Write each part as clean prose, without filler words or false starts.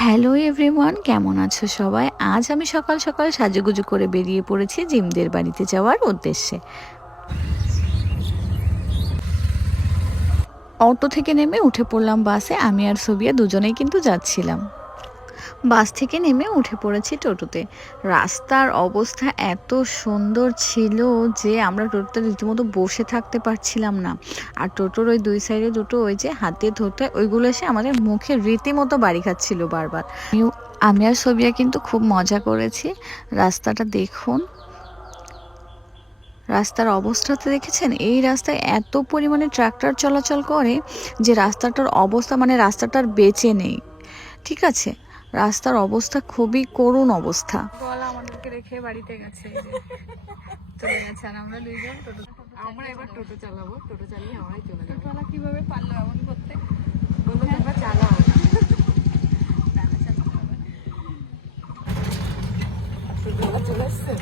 Hello everyone, কেমন আছো সবাই? আজ আমি সকাল সকাল সাজুগুজু করে বেরিয়ে পড়েছি জিমদের বাড়িতে যাওয়ার উদ্দেশ্যে। অটো থেকে নেমে উঠে পড়লাম বাসে। আমি আর সোবিয়া দুজনেই কিন্তু যাচ্ছিলাম। বাস থেকে নেমে উঠে পড়েছি টোটোতে। রাস্তার অবস্থা এত সুন্দর ছিল যে আমরা টোটোতে রীতিমতো বসে থাকতে পারছিলাম না। আর টোটোর ওই দুই সাইডে দুটো ওই যে হাতে ধরতে ওইগুলো এসে আমাদের মুখে রীতিমতো বাড়ি খাচ্ছিল বারবার। আমি আর সোবিয়া কিন্তু খুব মজা করেছি। রাস্তাটা দেখুন, রাস্তার অবস্থাতে দেখেছেন? এই রাস্তায় এত পরিমাণে ট্রাক্টর চলাচল করে যে রাস্তাটার অবস্থা মানে রাস্তাটার বেঁচে নেই। ঠিক আছে, রাস্তার অবস্থা খুবই করুণ অবস্থা। বলা আমাদেরকে রেখে বাড়িতে গেছে, চলে গেছে। আর আমরা দুইজন আমরা এবার টোটো চালাবো, টোটো চালিয়ে আমরাই চলে যাবো। টোটোওয়ালা কিভাবে পারলো এমন করতে? বলবো তোমরা চালাও। চলে এসছে।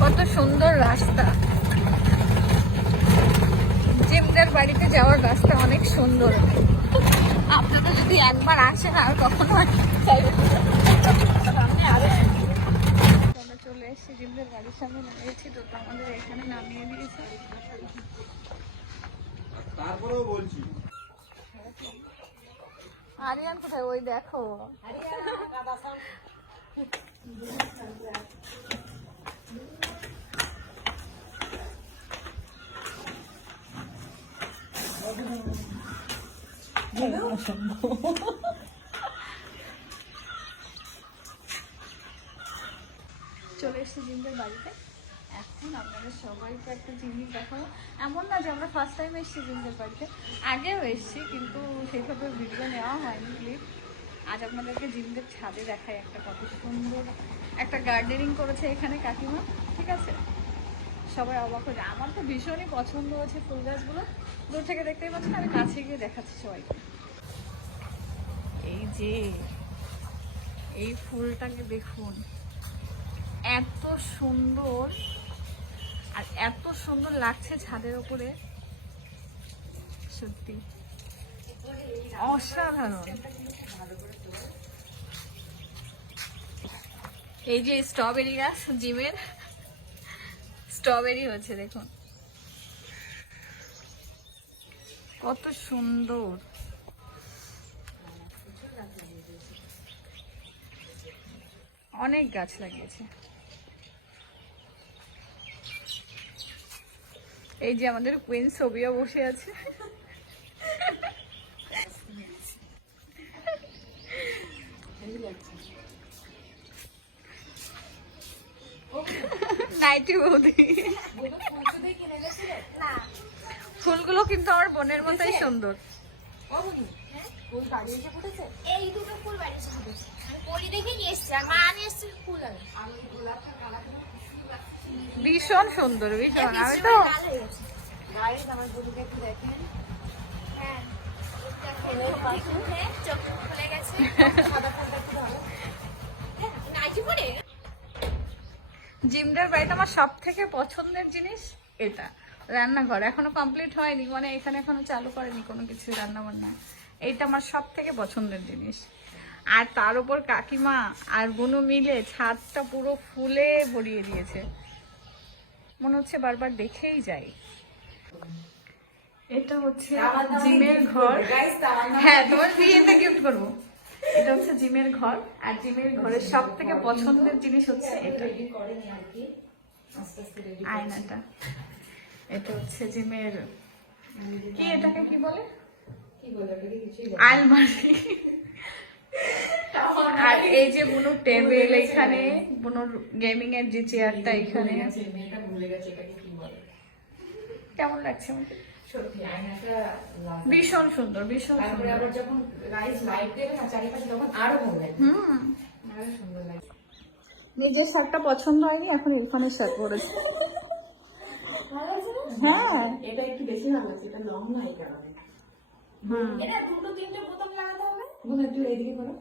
কত সুন্দর রাস্তা! জিমদের বাড়িতে যাওয়ার রাস্তা অনেক সুন্দর। আপনারা যদি একবার আসেন আর কখনো আমরা চলে এসেছি জিমদের বাড়ির সামনে, নেমেছি তো আমাদের এখানে নামিয়ে দিয়েছে। তারপরেও বলছি আরিয়ান কোথায়? ওই দেখো, চলে এসেছি জিমদের বাড়িতে। এখন আপনাদের সবাইকে একটা জিনিস দেখাবো। এমন না যে আমরা ফার্স্ট টাইম এসেছি জিমদের বাড়িতে, আগেও এসেছি কিন্তু সেইভাবে ভিডিও নেওয়া হয়নি ক্লিপ। আজ আপনাদেরকে জিমদের ছাদে দেখাই একটা কত সুন্দর একটা গার্ডেনিং করেছে এখানে কাকিমা। ঠিক আছে, সবাই অবাক হয়ে যায়। আমার তো ভীষণই পছন্দ হয়েছে ফুল গাছগুলো। দূর থেকে দেখতেই পাচ্ছেন, আমি কাছে গিয়ে দেখাচ্ছি সবাইকে। এই যে এই ফুলটাকে দেখুন, এত সুন্দর আর এত সুন্দর লাগছে ছাদের উপরে, সত্যি অসাধারণ। এই যে স্ট্রবেরি গাছ, জিমের স্ট্রবেরি হচ্ছে দেখুন, কত সুন্দর। অনেক গাছ লাগিয়েছে। এই যে আমাদের কুইন সোবিয়া বসে আছে। নাইটি বৌদি। ফুলগুলো কিন্তু আমার বোনের মতোই সুন্দর। এই দুটো ফুল বাড়ি এসে ফুটেছে। আমি পরি দেখে নিয়ে এসছি, আর মা নিয়ে এসছে ফুল। ভীষণ সুন্দর, ভীষণ। আমি তো গাইস আমার বন্ধুকে একটু দেখেন। হ্যাঁ, চোখ খুলে গেছে। সাদা ফুলটা একটু ভালো। নাইটি পরে জিমদের বাড়িতে আমার সব থেকে পছন্দের জিনিস এটা, রান্নাঘর। এখনো কমপ্লিট হয়নি, মানে এখানে এখনো চালু করেনি কোনো কিছু রান্না বান্না। এইটা আমার সব থেকে পছন্দের জিনিস। আর তার উপর কাকিমা আর বুনু মিলে ছাদটা পুরো ফুলে ভরিয়ে দিয়েছে, মনে হচ্ছে বারবার দেখেই যাই। এটা হচ্ছে জিমের ঘর। হ্যাঁ, তোমার বিয়েতে গিফট করবো। এটা হচ্ছে জিমের ঘর, আর জিমের ঘরের সব থেকে পছন্দের জিনিস হচ্ছে এটা, আয়নাটা। এটা হচ্ছে জিমের কি, এটাকে কি বলে, আলমারি। আর এই যে বুনুর টেবিল, এখানে বুনুর গেমিং এর যে চেয়ারটা এখানে। কেমন লাগছে আমাকে? সত্যি আয়নাটা ভীষণ সুন্দর, ভীষণ সুন্দর। আবার যখন গাইস লাইট দেবে না চারিপাশে, তখন আরো ভালো লাগে। আরো সুন্দর লাগে। নিজের শার্টটা পছন্দ হয়নি, এখন ইরফানের শার্ট পরেছে। হ্যাঁ, এটা একটু বেশি ভালো লাগছে, এটা লং না এই কারণে। এটা দুটো তিনটে বোতাম লাগাতে হবে। বল একটু এইদিকে করো।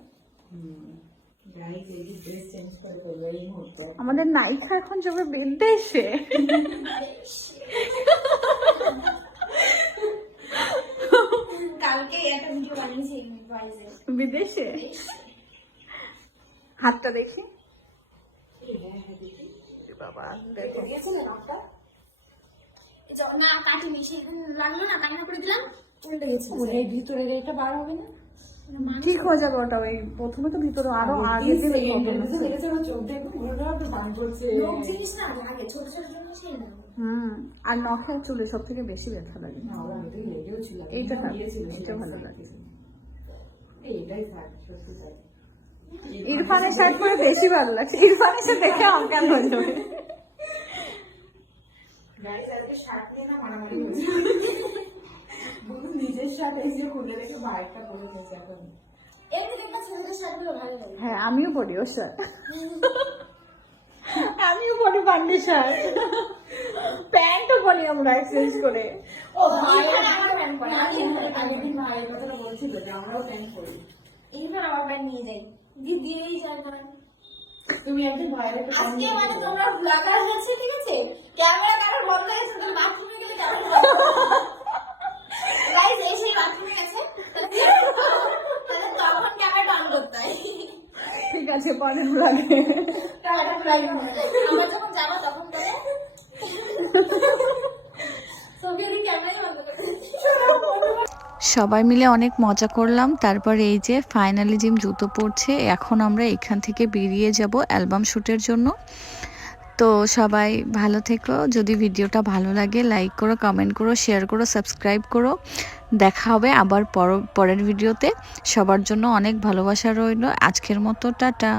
গাইস এই ড্রেস চেঞ্জ করে করবে এই মুহূর্তে। আমাদের নায়িকা এখন যাবে বিদেশে। বাইরে বিদেশে হাতটা দেখি বাবা দেখো গেছিলেন আপনার না কাটিনি সেখানে লাগলো না কান্না করে দিলাম উল্টে গেছে এই ভিতরের এটা বার হবে না ঠিক হয়ে যাবে ওটা। ওই প্রথমে তো ভিতরে আরো আগে দিলে চোখ দেখো দান করছে লোক জিনিস না আগে ছোট ছোট জিনিস না আর নখের চুলে সব থেকে বেশি ব্যথা লাগে। এইটা না, এটা ভালো লাগে। এইটাই থাক সত্যি তাই ইরফানের শার্ট পরে বেশি ভালো লাগছে। ইরফানের সাথে দেখে অজ্ঞান হয়ে যাবে। গাইস আজকে শার্ট নিয়ে না মারামারি হয়েছে বন্ধু নিজের শার্ট এই যে খুলে রেখে বাইকটা পরে গেছে এখন এমনি দেখতে ছেলেদের শার্টগুলো ভালো লাগে হ্যাঁ আমিও পরি ওর শার্ট, আমিও পরি বান্ডি শার্ট, প্যান্টও পরি আমরা এক্সচেঞ্জ করে। ও ভাই আমার প্যান্ট পরে আগের দিন ভাই কথাটা বলছিল যে আমরাও প্যান্ট পরি এইবার আমার ব্যাগ নিয়ে যাই দিয়েই যায় না তুমি একদিন ভাইয়ের একটা আজকে মানে তোমরা ব্লগার হচ্ছে ঠিক আছে ক্যামেরা কারোর বন্ধ হয়েছে তাহলে বাথরুমে গেলে ক্যামেরা গাইস এসে বাথরুমে গেছে তাহলে তখন ক্যামেরাটা অন করতে হয় ঠিক আছে পরের লাগে। আমরা যখন যাবো তখন করে ছবি ওই ক্যামেরাই বন্ধ করে সবাই মিলে অনেক মজা করলাম। তারপর এই যে ফাইনালি জিম জুতো পরছে। এখন আমরা এখান থেকে বেরিয়ে যাব অ্যালবাম শ্যুটের জন্য। তো সবাই ভালো থেকো। যদি ভিডিওটা ভালো লাগে লাইক করো, কমেন্ট করো, শেয়ার করো, সাবস্ক্রাইব করো। দেখা হবে আবার পরের ভিডিওতে। সবার জন্য অনেক ভালোবাসা রইল। আজকের মতো টাটা।